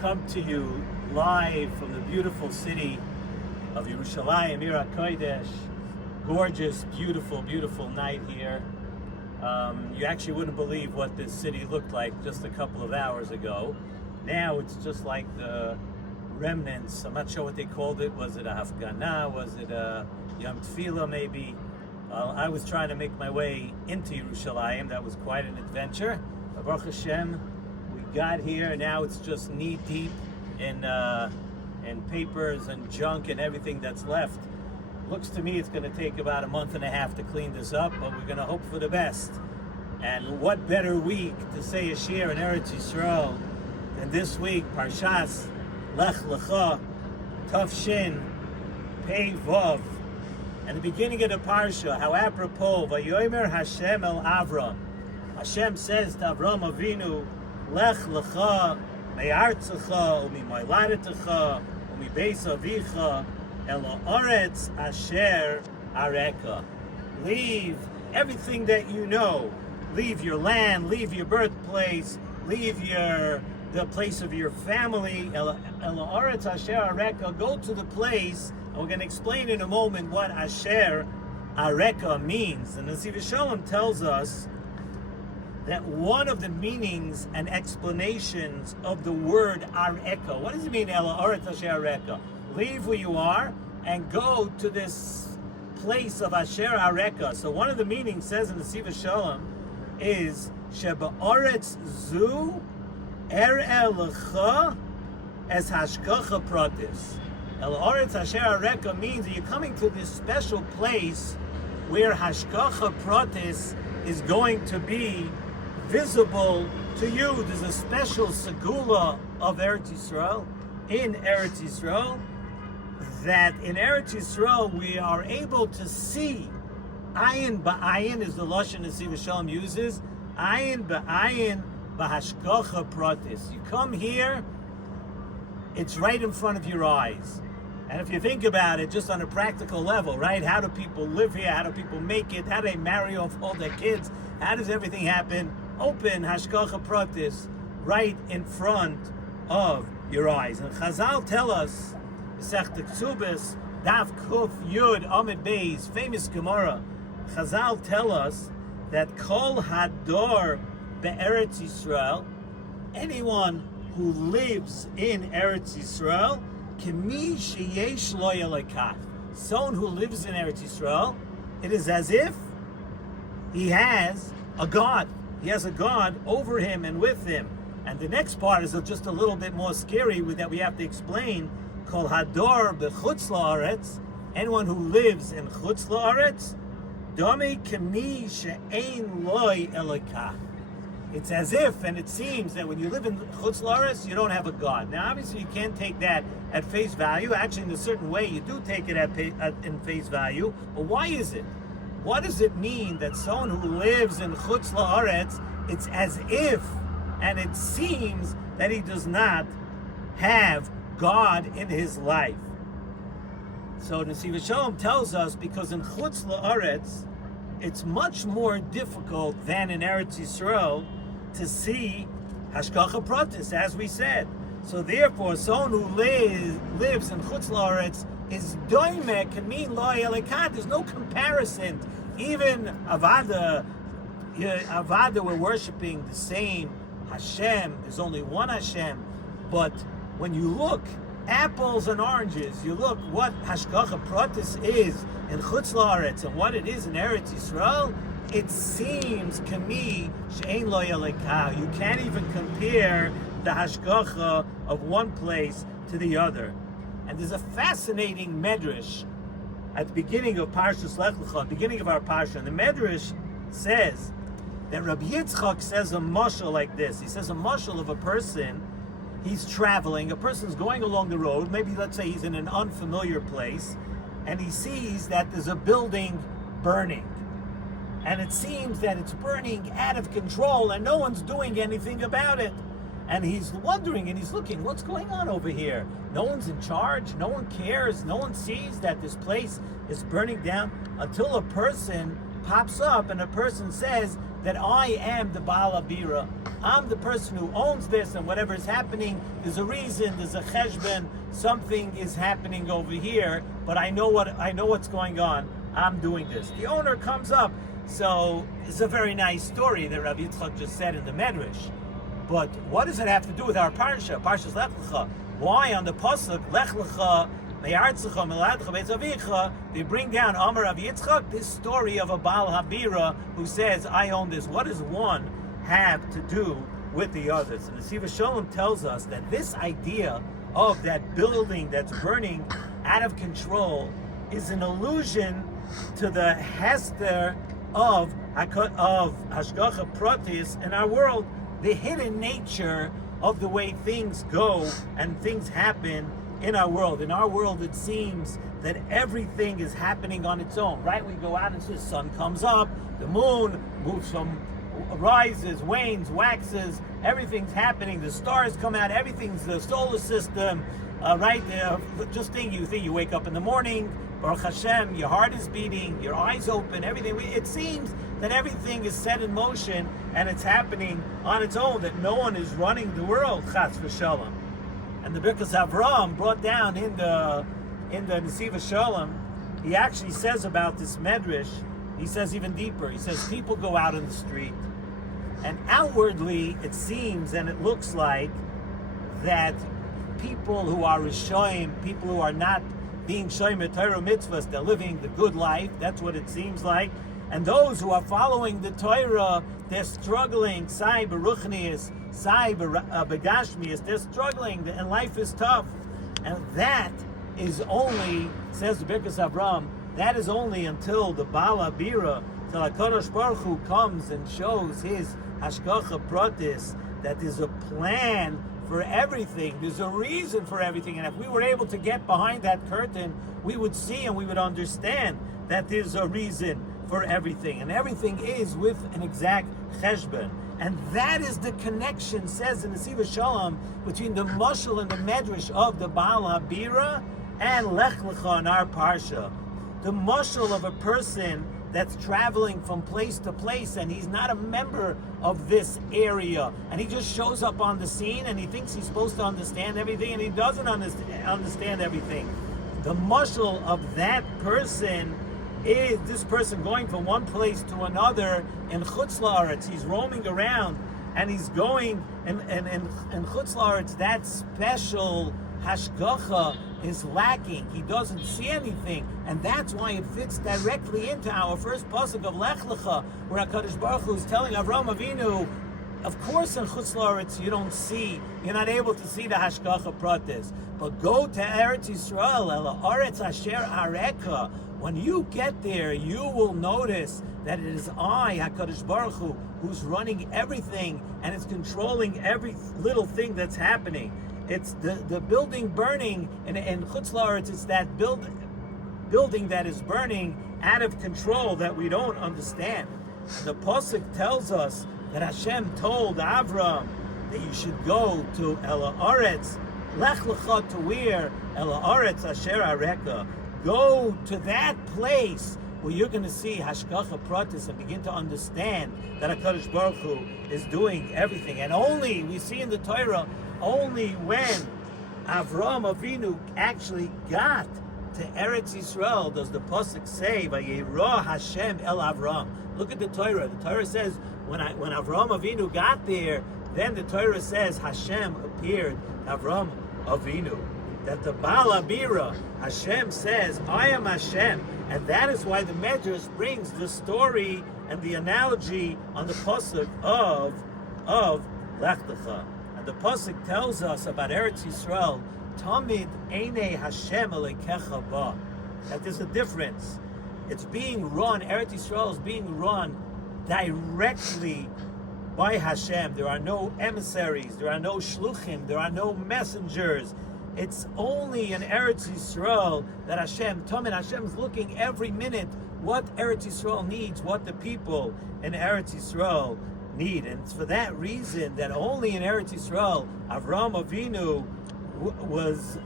come to you live from the beautiful city of Yerushalayim, Ir HaKodesh. Gorgeous, beautiful, beautiful night here. You actually wouldn't believe what this city looked like just a couple of hours ago. Now it's just like the remnants. I'm not sure what they called it. Was it a Hafganah? Was it a Yom Tefillah maybe? I was trying to make my way into Yerushalayim. That was quite an adventure. Baruch Hashem, we got here. Now it's just knee deep in papers and junk and everything that's left. Looks to me it's going to take about a month and a half to clean this up, but we're going to hope for the best. And what better week to say a shir in Eretz Yisrael than this week, Parshas Lech Lecha, Tav Shin, Pei Vav. And the beginning of the Parsha, how apropos, Vayomer Hashem el Avram. Hashem says to Avram Avinu, Lech Lecha, me'artzecha, u'mimoyladetecha, u'mibeis avicha, el ha'aretz asher areka. Leave everything that you know. Leave your land, leave your birthplace, leave the place of your family. El ha'aretz asher areka. Go to the place, and we're going to explain in a moment what asher areka means. And Nesivos Shalom tells us that one of the meanings and explanations of the word areka, what does it mean, el ha'aretz asher areka? Leave where you are and go to this place of asher areka. So one of the meanings says in the Nesivos Shalom is sheba'aretz zu lecha es hashgacha pratis. El ha'aretz asher areka means that you're coming to this special place where hashgacha pratis is going to be visible to you. There's a special segula of Eretz Yisrael, in Eretz Yisrael, that in Eretz Yisrael we are able to see. Ayin ba'ayin is the lashon Nesivos Shalom uses. Ayin ba'ayin b'hashgacha pratis. You come here, it's right in front of your eyes. And if you think about it, just on a practical level, right? How do people live here? How do people make it? How do they marry off all their kids? How does everything happen? Open hashgacha pratis, right in front of your eyes. And Chazal tell us, Masechta Ksubas, Daf Kuf Yud Amid Beis, famous Gemara. Chazal tell us that Kol Hador be'Eretz Yisrael, anyone who lives in Eretz Yisrael, Kemi sheyesh lo yelekach. Someone who lives in Eretz Yisrael, it is as if he has a God. He has a God over him and with him. And the next part is just a little bit more scary that we have to explain. Kol hador b'chutz la'aretz, anyone who lives in chutz la'aretz, dami kemi she'ein loy elokach. It's as if, and it seems that when you live in chutz la'aretz, you don't have a God. Now, obviously, you can't take that at face value. Actually, in a certain way, you do take it in face value. But why is it? What does it mean that someone who lives in chutz la'aretz, it's as if, and it seems that he does not have God in his life? So Nesivos Shalom tells us, because in chutz la'aretz, it's much more difficult than in Eretz Yisrael to see hashgacha pratis, as we said. So therefore, someone who lives in chutz la'aretz is doime, can mean lo yelekach. There's no comparison. Even Avada, we're worshiping the same Hashem. There's only one Hashem. But when you look, apples and oranges, you look what hashgacha pratis is in chutz la'aretz and what it is in Eretz Yisrael, it seems kami she'ein lo yelekach. You can't even compare the hashgacha of one place to the other. And there's a fascinating medrash at the beginning of Parshas Lech Lecha, beginning of our Parsha. And the medrash says that Rabbi Yitzchak says a mashal like this. He says a mashal of a person, he's traveling, a person's going along the road, maybe let's say he's in an unfamiliar place, and he sees that there's a building burning. And it seems that it's burning out of control and no one's doing anything about it. And he's wondering and he's looking, what's going on over here? No one's in charge, no one cares, no one sees that this place is burning down, until a person pops up and a person says that I am the Baal Abira. I'm the person who owns this, and whatever is happening, there's a reason, there's a cheshbon, something is happening over here, but I know what's going on. I'm doing this. The owner comes up. So it's a very nice story that Rabbi Yitzchak just said in the Medrash. But what does it have to do with our parsha? Parshas Lech Lecha. Why on the pasuk Lech Lecha me'artzecha me'ladcha beitz avicha they bring down Amar Rabbi Yitzchak, this story of a Baal Habira who says, I own this. What does one have to do with the others? And Nesivos Shalom tells us that this idea of that building that's burning out of control is an allusion to the Hester of Hashgacha Pratis in our world, the hidden nature of the way things go and things happen in our world. In our world, it seems that everything is happening on its own, right? We go out and the sun comes up, the moon moves from rises, wanes, waxes, everything's happening, the stars come out, everything's the solar system, right? Just think you wake up in the morning, Baruch Hashem, your heart is beating, your eyes open, everything. It seems that everything is set in motion and it's happening on its own, that no one is running the world, Chas v'Shalom. And the Birkas Avram brought down in the Nesivos Shalom, he actually says about this Medrash, he says even deeper. He says people go out in the street, and outwardly it seems and it looks like that people who are Rishoyim, people who are not being Shomer Torah mitzvahs, they're living the good life. That's what it seems like. And those who are following the Torah, they're struggling. Sai beruchnius, sai begashmius. They're struggling, and life is tough. And that is only, says the Birkas Avram, that is only until the Baal Abira, till HaKadosh Baruch Hu comes and shows his Hashgacha Pratis, that there's a plan for everything. There's a reason for everything. And if we were able to get behind that curtain, we would see and we would understand that there's a reason for everything. And everything is with an exact cheshbon. And that is the connection, says in the Nesivos Shalom, between the mashal and the medrash of the Baal Habira and Lech Lecha in our parsha. The mashal of a person that's traveling from place to place, and he's not a member of this area, and he just shows up on the scene and he thinks he's supposed to understand everything, and he doesn't understand everything. The mashal of that person is this person going from one place to another in Chutz La'aretz. He's roaming around and he's going, and Chutz La'aretz, that special hashgacha is lacking. He doesn't see anything, and that's why it fits directly into our first pasuk of Lech Lecha, where HaKadosh Baruch Hu is telling Avraham Avinu, of course in Chutz La'aretz you're not able to see the hashgacha pratis, but go to Eretz Yisrael, El Haaretz Asher Areka. When you get there, you will notice that it is I, HaKadosh Baruch Hu, who's running everything and is controlling every little thing that's happening. It's the building burning, and Chutz La'aretz, it's that building that is burning out of control that we don't understand. The pasuk tells us that Hashem told Avram that you should go to El Haaretz, Lech Lecha, to where El Haaretz Asher Areka. Go to that place where you're going to see Hashgacha Pratis and begin to understand that HaKadosh Baruch Hu is doing everything. And only, we see in the Torah, only when Avraham Avinu actually got to Eretz Yisrael does the pasuk say, "Vayirah Hashem el Avraham." Look at the Torah. The Torah says when Avraham Avinu got there, then the Torah says Hashem appeared to Avraham Avinu. That the Baal Abira, Hashem says, I am Hashem. And that is why the Medrash brings the story and the analogy on the pasuk of Lech Lecha. And the pasuk tells us about Eretz Yisrael, Tamid Einei Hashem Elekecha Ba. That there's a difference. It's being run, Eretz Yisrael is being run directly by Hashem. There are no emissaries, there are no shluchim, there are no messengers. It's only in Eretz Yisrael that Hashem is looking every minute what Eretz Yisrael needs, what the people in Eretz Yisrael need. And it's for that reason that only in Eretz Yisrael, Avraham Avinu was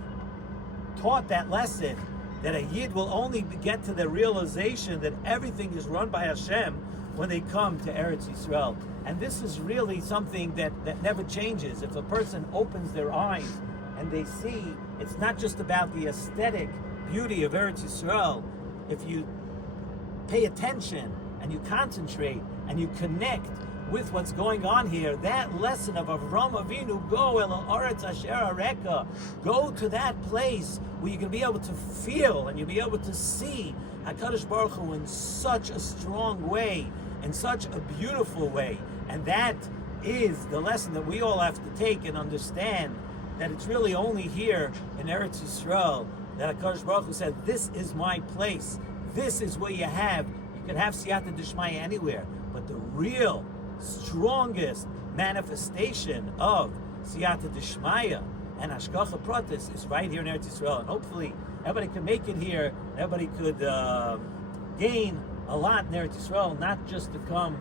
taught that lesson, that a Yid will only get to the realization that everything is run by Hashem when they come to Eretz Yisrael. And this is really something that never changes. If a person opens their eyes and they see, it's not just about the aesthetic beauty of Eretz Yisrael. If you pay attention and you concentrate and you connect with what's going on here, that lesson of Avram Avinu, go el haaretz asher areka, go to that place where you can be able to feel and you'll be able to see HaKadosh Baruch Hu in such a strong way, in such a beautiful way. And that is the lesson that we all have to take and understand, that it's really only here in Eretz Yisrael that HaKadosh Baruch Hu said, this is my place. This is where you can have Siyata D'Shmaya anywhere. But the real, strongest manifestation of Siyata D'Shmaya and Hashgacha Pratis is right here in Eretz Yisrael. And hopefully everybody can make it here. Everybody could gain a lot in Eretz Yisrael, not just to come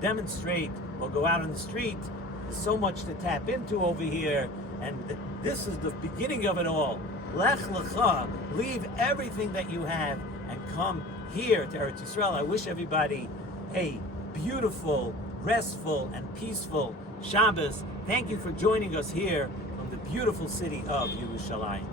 demonstrate or go out on the street. There's so much to tap into over here. And this is the beginning of it all. Lech Lecha, leave everything that you have and come here to Eretz Yisrael. I wish everybody a beautiful, restful, and peaceful Shabbos. Thank you for joining us here from the beautiful city of Yerushalayim.